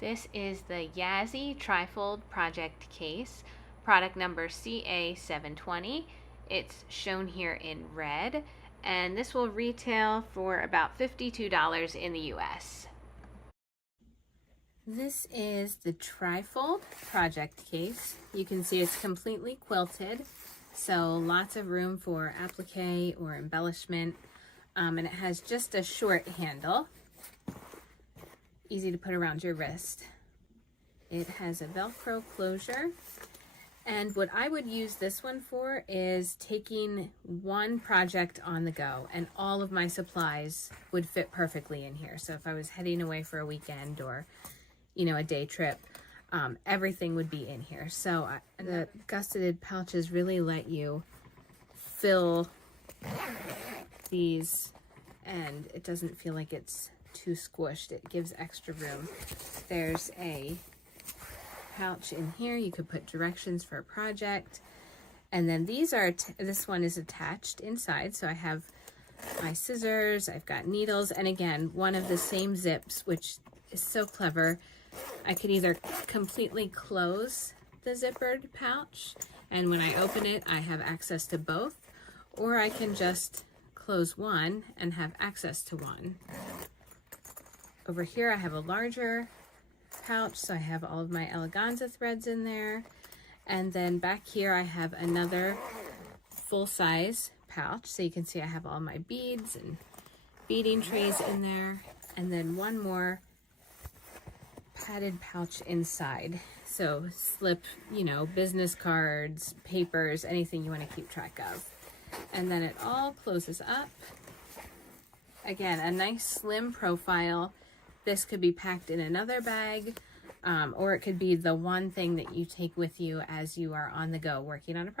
This is the Yazzii Trifold project case, product number CA720. It's shown here in red, and this will retail for about $52 in the US. This is the Trifold project case. You can see it's completely quilted, so lots of room for applique or embellishment, and it has just a short handle. Easy to put around your wrist. It has a Velcro closure, and what I would use this one for is taking one project on the go, and all of my supplies would fit perfectly in here. So if I was heading away for a weekend or a day trip, everything would be in here. So the gusseted pouches really let you fill these, and it doesn't feel like it's too squished. It gives extra room. There's a pouch in here. You could put directions for a project, and then these are this one is attached inside, so I have my scissors, I've got needles, and again, one of the same zips, which is so clever. I could either completely close the zippered pouch, and when I open it I have access to both, or I can just close one and have access to one. Over here I have a larger pouch, so I have all of my eleganza threads in there. And then back here I have another full-size pouch, so you can see I have all my beads and beading trays in there. And then one more padded pouch inside. So slip, business cards, papers, anything you want to keep track of. And then it all closes up. Again, a nice slim profile. This could be packed in another bag, or it could be the one thing that you take with you as you are on the go working on a project.